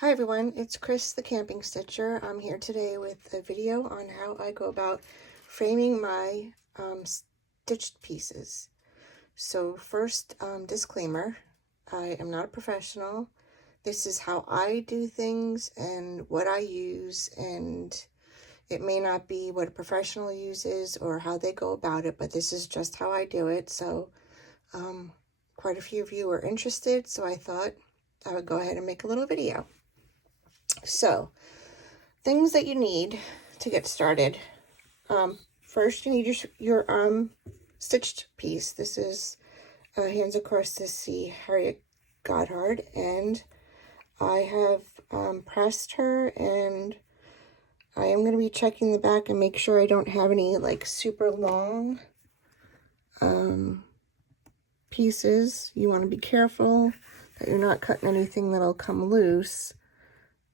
Hi everyone, it's Chris the Camping Stitcher. I'm here today with a video on how I go about framing my stitched pieces. So first, disclaimer, I am not a professional. This is how I do things and what I use, and it may not be what a professional uses or how they go about it, but this is just how I do it. So quite a few of you are interested, so I thought I would go ahead and make a little video. So, things that you need to get started. First, you need your stitched piece. This is Hands Across the Sea, Harriet Goddard, and I have pressed her, and I am going to be checking the back and make sure I don't have any like super long pieces. You want to be careful that you're not cutting anything that'll come loose.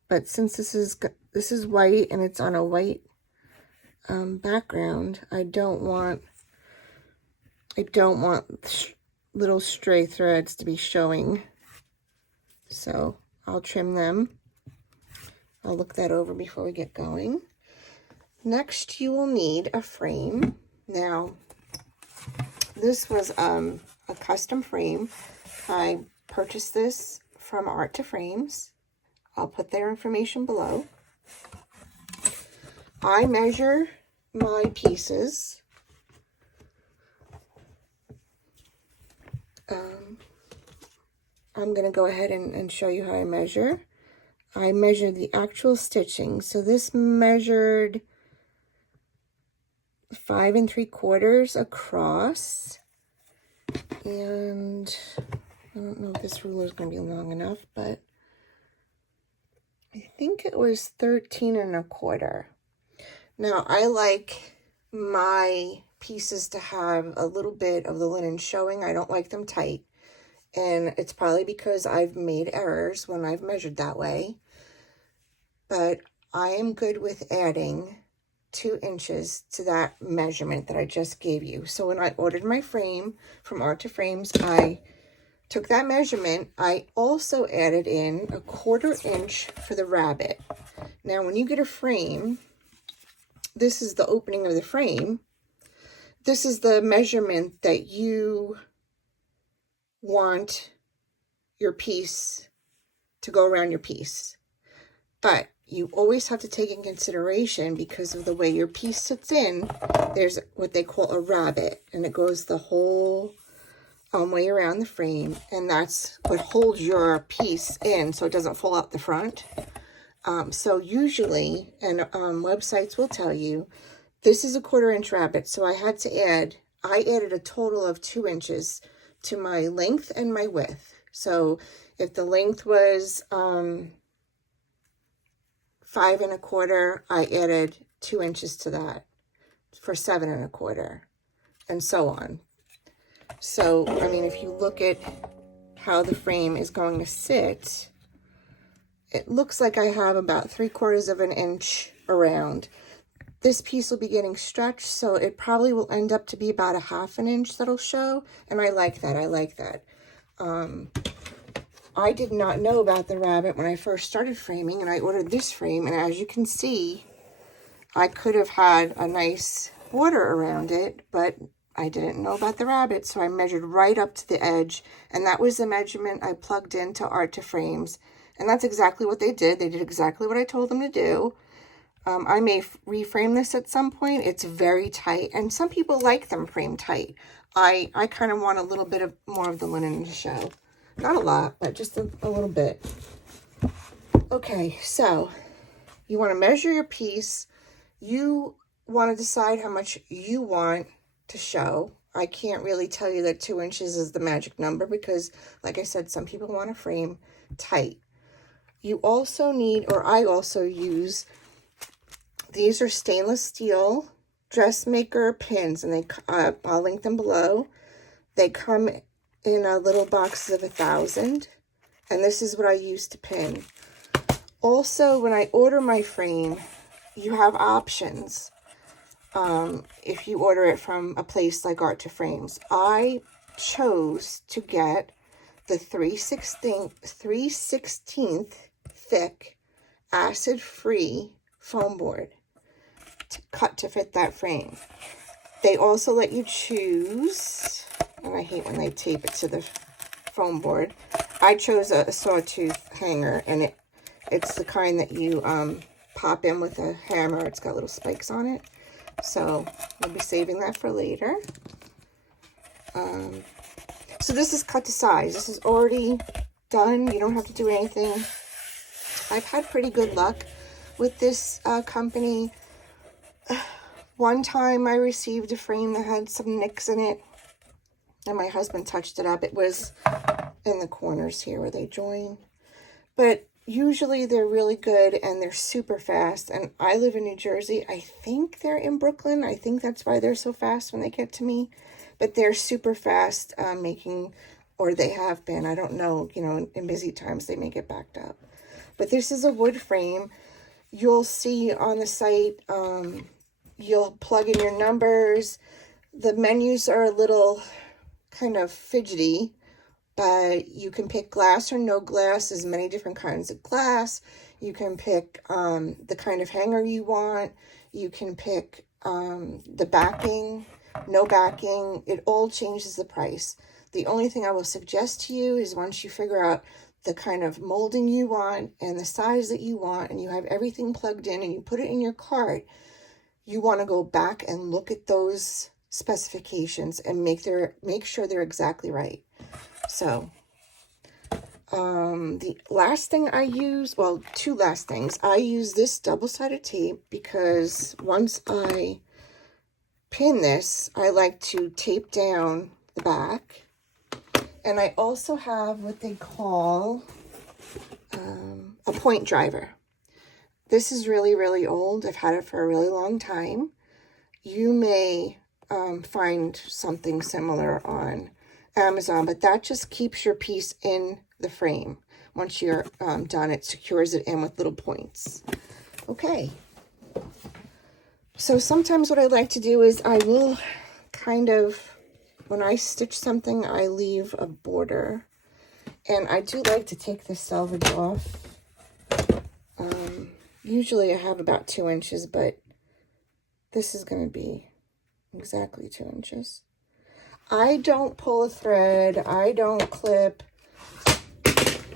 But since this is white and it's on a white background, I don't want little stray threads to be showing. So I'll trim them. I'll look that over before we get going. Next, you will need a frame. Now, this was a custom frame. I purchased this from Art to Frames. I'll put their information below. I measure my pieces. I'm going to go ahead and show you how I measure. I measure the actual stitching. So this measured 5 3/4 across. And I don't know if this ruler is going to be long enough, but I think it was 13 1/4. Now, I like my pieces to have a little bit of the linen showing. I don't like them tight. And it's probably because I've made errors when I've measured that way. But I am good with adding 2 inches to that measurement that I just gave you. So when I ordered my frame from Art to Frames, I took that measurement. I also added in 1/4 inch for the rabbit. Now, when you get a frame, this is the opening of the frame. This is the measurement that you want your piece to go around your piece. But you always have to take in consideration, because of the way your piece sits in, there's what they call a rabbet, and it goes the whole way around the frame, and that's what holds your piece in so it doesn't fall out the front. So usually, and websites will tell you, this is a 1/4 inch rabbet, so I added a total of 2 inches to my length and my width. So if the length was 5 1/4, I added 2 inches to that for 7 1/4, and so on. So, I mean, if you look at how the frame is going to sit, it looks like I have about 3/4 of an inch around. This piece will be getting stretched, so it probably will end up to be about 1/2 inch that'll show, and I like that. I like that. I did not know about the rabbit when I first started framing, and I ordered this frame, and as you can see, I could have had a nice border around it, but I didn't know about the rabbit, so I measured right up to the edge, and that was the measurement I plugged into Art to Frames, and that's exactly what they did. They did exactly what I told them to do. I may reframe this at some point. It's very tight, and some people like them frame tight. I kind of want a little bit more of the linen to show. Not a lot, but just a little bit. Okay, so you want to measure your piece. You want to decide how much you want to show. I can't really tell you that 2 inches is the magic number, because, like I said, some people want a frame tight. You also need, or I also use, these are stainless steel dressmaker pins, and I'll link them below. They come in little boxes of 1,000, and this is what I use to pin. Also, when I order my frame, you have options. If you order it from a place like Art to Frames, I chose to get the 3/16 thick, acid-free foam board cut to fit that frame. They also let you choose, and I hate when they tape it to the foam board. I chose a sawtooth hanger, and it's the kind that you pop in with a hammer. It's got little spikes on it. So we'll be saving that for later. So this is cut to size. This is already done. You don't have to do anything. I've had pretty good luck with this company. One time I received a frame that had some nicks in it, and my husband touched it up. It was in the corners here where they join. But usually they're really good, and they're super fast. And I live in New Jersey. I think they're in Brooklyn. I think that's why they're so fast when they get to me. But they're super fast making, or they have been. I don't know, you know, in busy times they may get backed up. But this is a wood frame. You'll see on the site, you'll plug in your numbers. The menus are a little kind of fidgety, but you can pick glass or no glass. There's many different kinds of glass. You can pick the kind of hanger you want. You can pick the backing, no backing. It all changes the price. The only thing I will suggest to you is once you figure out the kind of molding you want and the size that you want, and you have everything plugged in and you put it in your cart, you want to go back and look at those specifications and make sure they're exactly right. So the last thing I use, well, two last things. I use this double-sided tape because once I pin this, I like to tape down the back. And I also have what they call a point driver. This is really, really old. I've had it for a really long time. You may find something similar on Amazon, but that just keeps your piece in the frame. Once you're done, it secures it in with little points. Okay. So sometimes what I like to do is I will kind of, when I stitch something, I leave a border. And I do like to take the selvage off. Usually I have about 2 inches, but this is going to be exactly 2 inches. I don't pull a thread. I don't clip.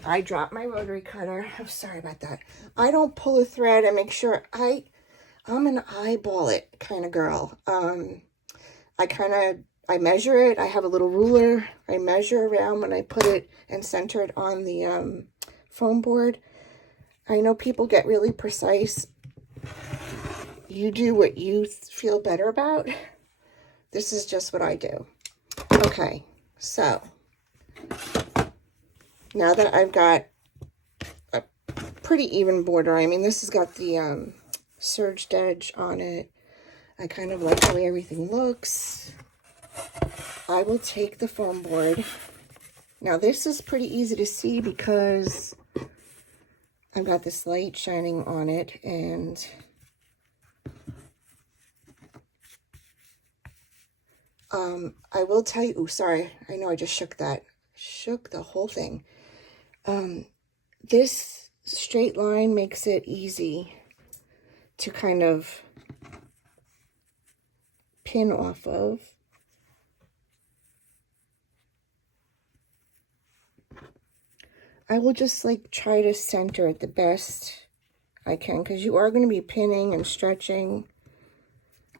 I dropped my rotary cutter. I'm sorry about that. I don't pull a thread and make sure I'm an eyeball it kind of girl. I measure it. I have a little ruler. I measure around when I put it and center it on the foam board. I know people get really precise. You do what you feel better about. This is just what I do. Okay, so now that I've got a pretty even border, I mean, this has got the serged edge on it. I kind of like the way everything looks. I will take the foam board. Now this is pretty easy to see because I've got this light shining on it, and I will tell you, oh, sorry, I know I just shook the whole thing. This straight line makes it easy to kind of pin off of. I will just like try to center it the best I can, because you are going to be pinning and stretching.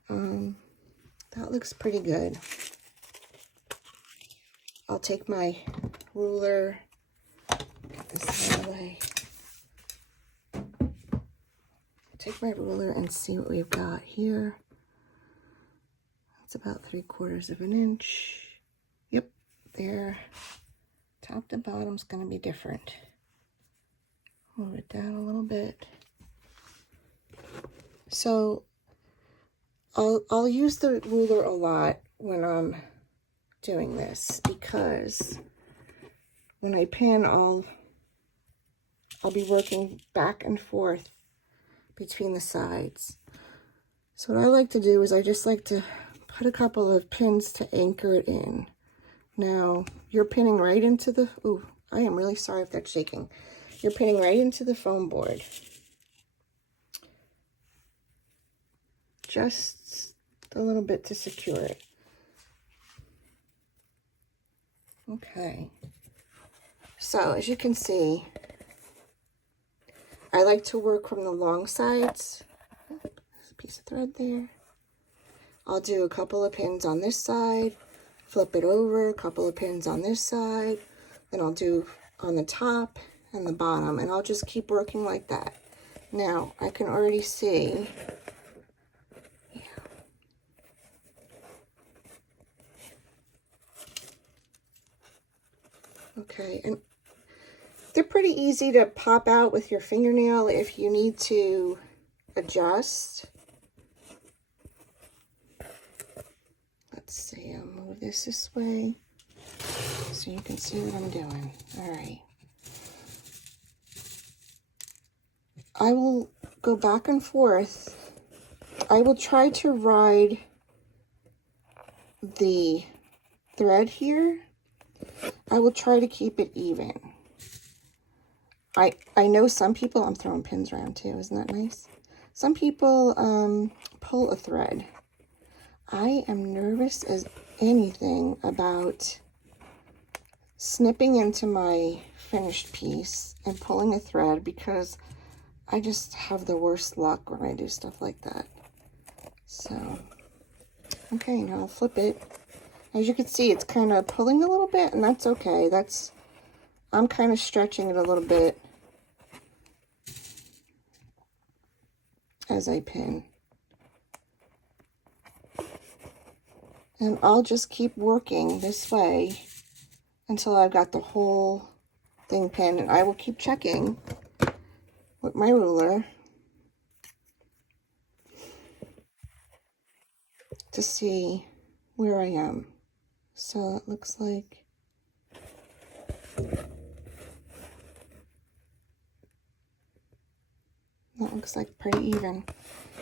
That looks pretty good. I'll take my ruler, get this out of the way. Take my ruler and see what we've got here. That's about 3/4 of an inch. Yep, there. Top to bottom's going to be different. Move it down a little bit. So I'll use the ruler a lot when I'm doing this, because when I pin, I'll be working back and forth between the sides. So what I like to do is I just like to put a couple of pins to anchor it in. Now, you're pinning right into the, ooh, I am really sorry if that's shaking. you're pinning right into the foam board. Just a little bit to secure it. Okay. So as you can see, I like to work from the long sides. There's a piece of thread there. I'll do a couple of pins on this side, flip it over, a couple of pins on this side, then I'll do on the top and the bottom, and I'll just keep working like that. Now, I can already see, okay, and they're pretty easy to pop out with your fingernail if you need to adjust. Let's see, I'll move this way so you can see what I'm doing. All right. I will go back and forth. I will try to ride the thread here. I will try to keep it even. I know some people, I'm throwing pins around too, isn't that nice? Some people pull a thread. I am nervous as anything about snipping into my finished piece and pulling a thread because I just have the worst luck when I do stuff like that. So, okay, now I'll flip it. As you can see, it's kind of pulling a little bit, and that's okay. I'm kind of stretching it a little bit as I pin. And I'll just keep working this way until I've got the whole thing pinned, and I will keep checking with my ruler to see where I am. So it looks like that looks like pretty even.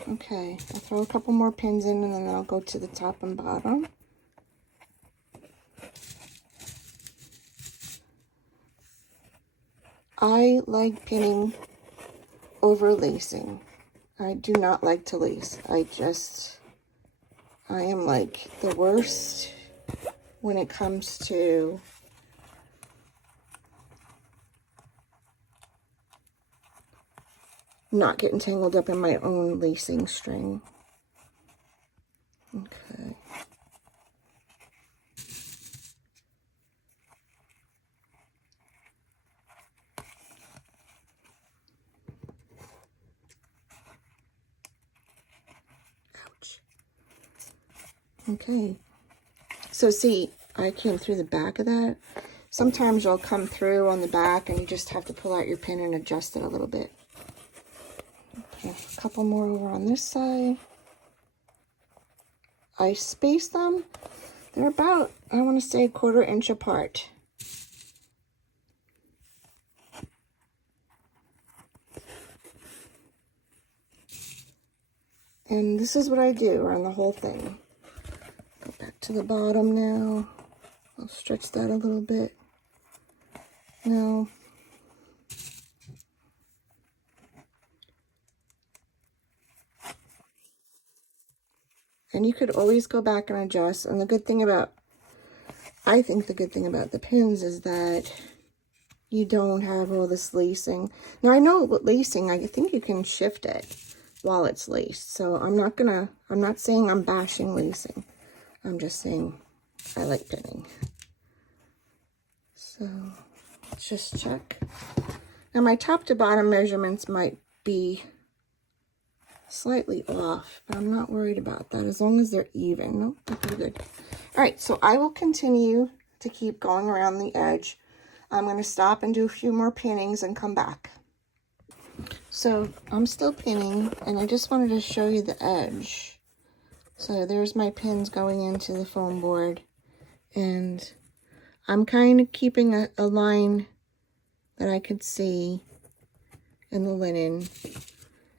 Okay, I'll throw a couple more pins in and then I'll go to the top and bottom. I like pinning over lacing. I do not like to lace. I am like the worst when it comes to not getting tangled up in my own lacing string. Okay. Ouch. Okay. So see, I came through the back of that. Sometimes you'll come through on the back and you just have to pull out your pin and adjust it a little bit. Okay, a couple more over on this side. I spaced them. They're about, I want to say, 1/4 inch apart. And this is what I do around the whole thing. Go back to the bottom now. I'll stretch that a little bit. Now, and you could always go back and adjust. And the good thing about, I think the good thing about the pins is that you don't have all this lacing. Now I know with lacing, I think you can shift it while it's laced. So I'm not saying I'm bashing lacing. I'm just saying I like pinning. So let's just check. Now my top to bottom measurements might be slightly off, but I'm not worried about that as long as they're even. Nope, they're pretty good. All right, so I will continue to keep going around the edge. I'm going to stop and do a few more pinnings and come back. So I'm still pinning, and I just wanted to show you the edge. So there's my pins going into the foam board, and I'm kind of keeping a line that I could see in the linen,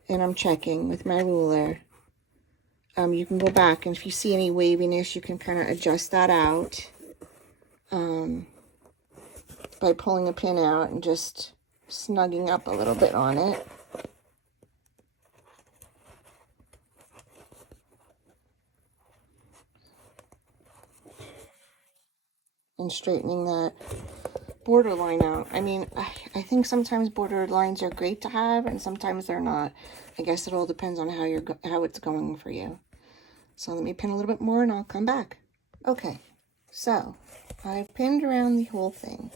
and I'm checking with my ruler. You can go back, and if you see any waviness, you can kind of adjust that out by pulling a pin out and just snugging up a little bit on it. And straightening that border line out. I mean, I think sometimes border lines are great to have, and sometimes they're not. I guess it all depends on how it's going for you. So let me pin a little bit more and I'll come back. Okay, so I pinned around the whole thing,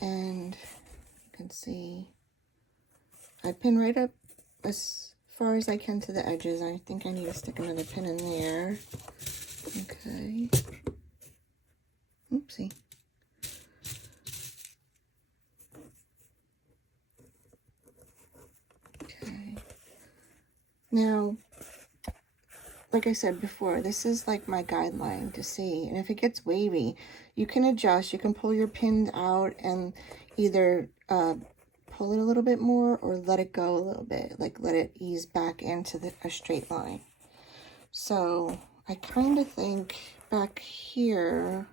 and you can see I pin right up as far as I can to the edges. I think I need to stick another pin in there. Okay. Oopsie. Okay. Now, like I said before, this is like my guideline to see. And if it gets wavy, you can adjust. You can pull your pins out and either pull it a little bit more or let it go a little bit. Like let it ease back into a straight line. So I kind of think back here,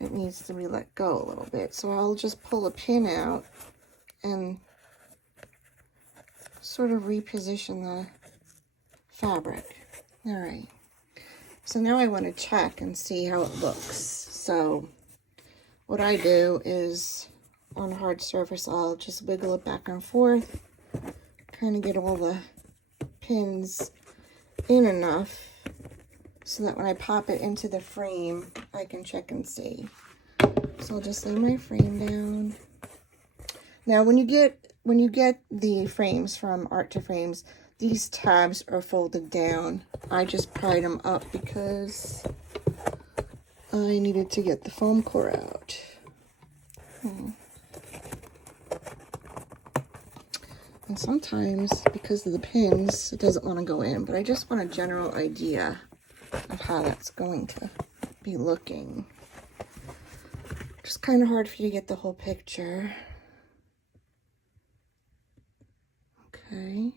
it needs to be let go a little bit. So I'll just pull a pin out and sort of reposition the fabric. All right. So now I want to check and see how it looks. So what I do is on a hard surface, I'll just wiggle it back and forth, kind of get all the pins in enough so that when I pop it into the frame, I can check and see. So I'll just lay my frame down. Now, when you get the frames from Art to Frames, these tabs are folded down. I just pried them up because I needed to get the foam core out. And sometimes, because of the pins, it doesn't want to go in, but I just want a general idea of how that's going to be looking. Just kind of hard for you to get the whole picture. Okay.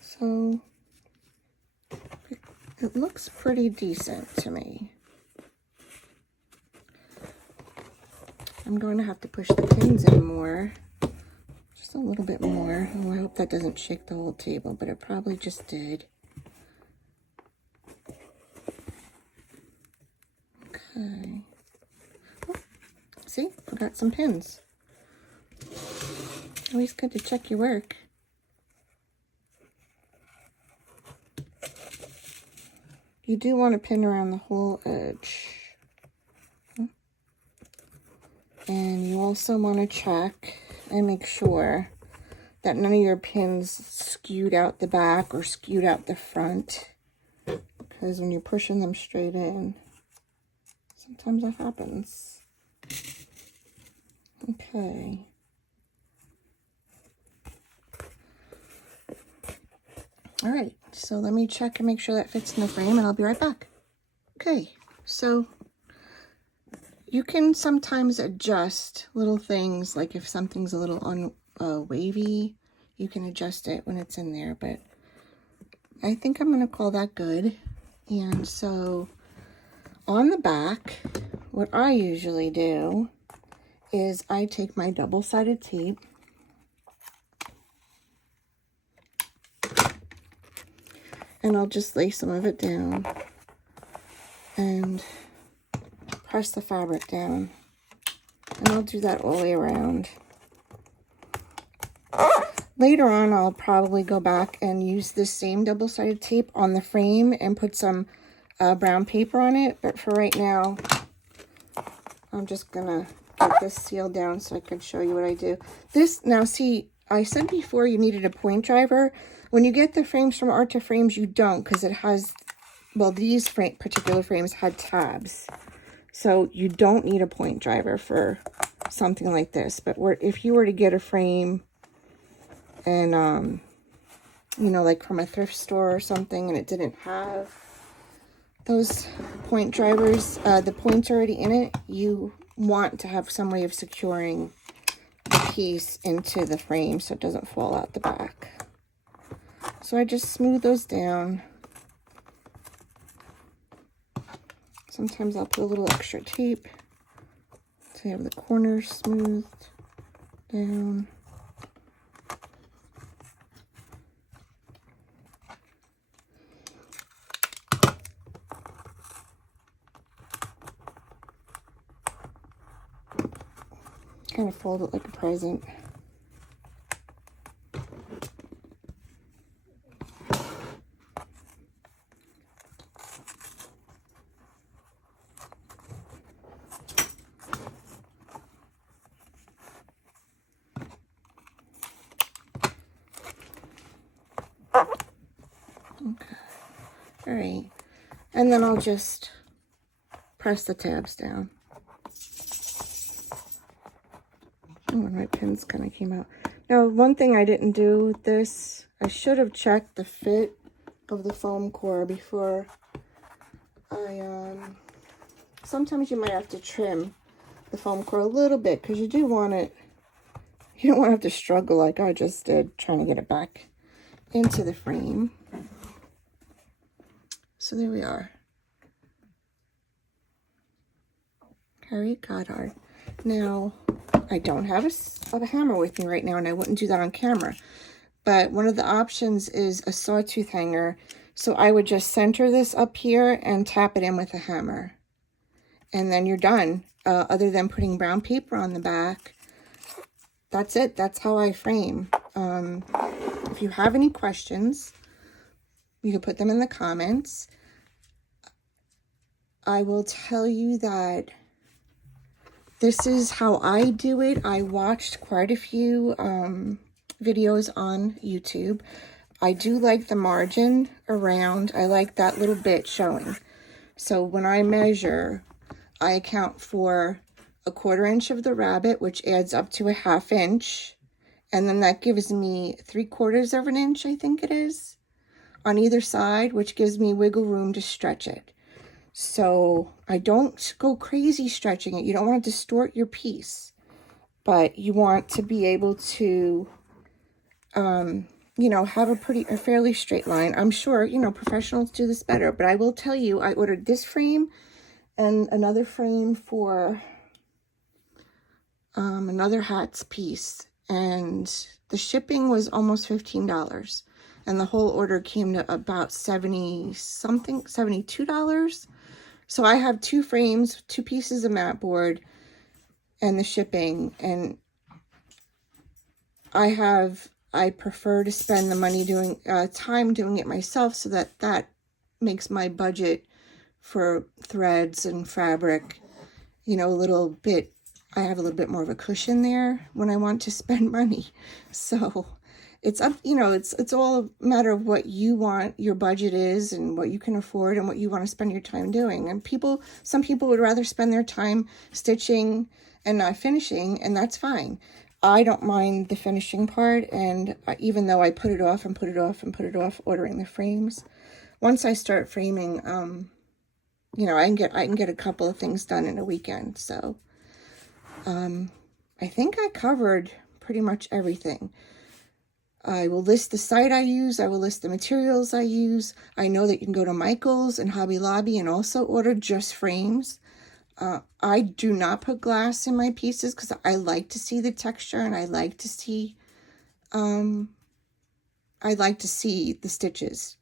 So it looks pretty decent to me. I'm going to have to push the pins in more. Just a little bit more. Oh, I hope that doesn't shake the whole table, but it probably just did. Okay. Oh, see, forgot some pins. Always good to check your work. You do want to pin around the whole edge. And you also want to check and make sure that none of your pins skewed out the back or skewed out the front. Because when you're pushing them straight in, sometimes that happens. Okay. All right, so let me check and make sure that fits in the frame, and I'll be right back. Okay, so you can sometimes adjust little things, like if something's a little wavy, you can adjust it when it's in there, but I think I'm going to call that good. And so on the back, what I usually do is I take my double-sided tape and I'll just lay some of it down and press the fabric down. And I'll do that all the way around. Later on, I'll probably go back and use this same double-sided tape on the frame and put some brown paper on it. But for right now, I'm just gonna get this sealed down so I can show you what I do. This, now see, I said before you needed a point driver. When you get the frames from Art to Frames, you don't, because it has, well, these particular frames had tabs. So you don't need a point driver for something like this. But if you were to get a frame and, you know, like from a thrift store or something, and it didn't have those point drivers, the points already in it, you want to have some way of securing the piece into the frame so it doesn't fall out the back. So I just smooth those down. Sometimes I'll put a little extra tape to have the corners smoothed. down. Kind of fold it like a present. Okay. All right. And then I'll just press the tabs down. Oh, my pins kind of came out. Now, one thing I didn't do with this, I should have checked the fit of the foam core before I, sometimes you might have to trim the foam core a little bit because you do want it, you don't want to have to struggle like I just did trying to get it back into the frame. So there we are. Harriet Goddard. Now, I don't have a hammer with me right now, and I wouldn't do that on camera. But one of the options is a sawtooth hanger. So I would just center this up here and tap it in with a hammer. And then you're done. Other than putting brown paper on the back, that's it. That's how I frame. If you have any questions, you can put them in the comments. I will tell you that this is how I do it. I watched quite a few videos on YouTube. I do like the margin around. I like that little bit showing. So when I measure, I account for 1/4 inch of the rabbit, which adds up to 1/2 inch. And then that gives me 3/4 of an inch, I think it is, on either side, which gives me wiggle room to stretch it. So I don't go crazy stretching it. You don't want to distort your piece, but you want to be able to, you know, have a fairly straight line. I'm sure, you know, professionals do this better, but I will tell you, I ordered this frame and another frame for another hat's piece, and the shipping was almost $15, and the whole order came to about $72. So I have 2 frames, 2 pieces of mat board, and the shipping, and I prefer to spend the money doing, time doing it myself, so that makes my budget for threads and fabric, you know, I have a little bit more of a cushion there when I want to spend money. So it's up, you know, it's all a matter of what you want, your budget is, and what you can afford, and what you want to spend your time doing. And some people would rather spend their time stitching and not finishing, and that's fine. I don't mind the finishing part, and even though I put it off and put it off and put it off ordering the frames, once I start framing, you know, I can get a couple of things done in a weekend. So I think I covered pretty much everything. I will list the site I use. I will list the materials I use. I know that you can go to Michael's and Hobby Lobby and also order just frames. I do not put glass in my pieces because I like to see the texture, and I like to see the stitches.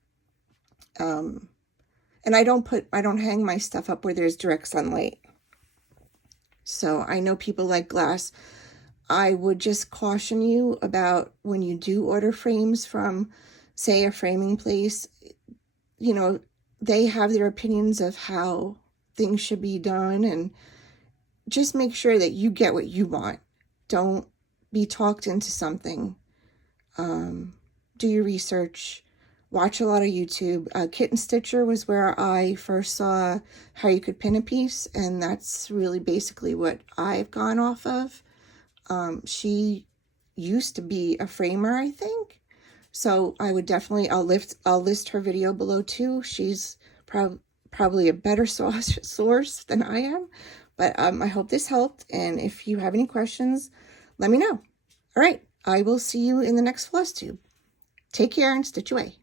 And I don't hang my stuff up where there's direct sunlight. So I know people like glass. I would just caution you about when you do order frames from, say, a framing place, you know, they have their opinions of how things should be done, and just make sure that you get what you want. Don't be talked into something. Do your research. Watch a lot of YouTube. Kitten Stitcher was where I first saw how you could pin a piece, and that's really basically what I've gone off of. She used to be a framer, I think. So I would definitely, I'll list her video below too. She's probably a better source than I am. But I hope this helped. And if you have any questions, let me know. All right. I will see you in the next Flosstube. Take care and stitch away.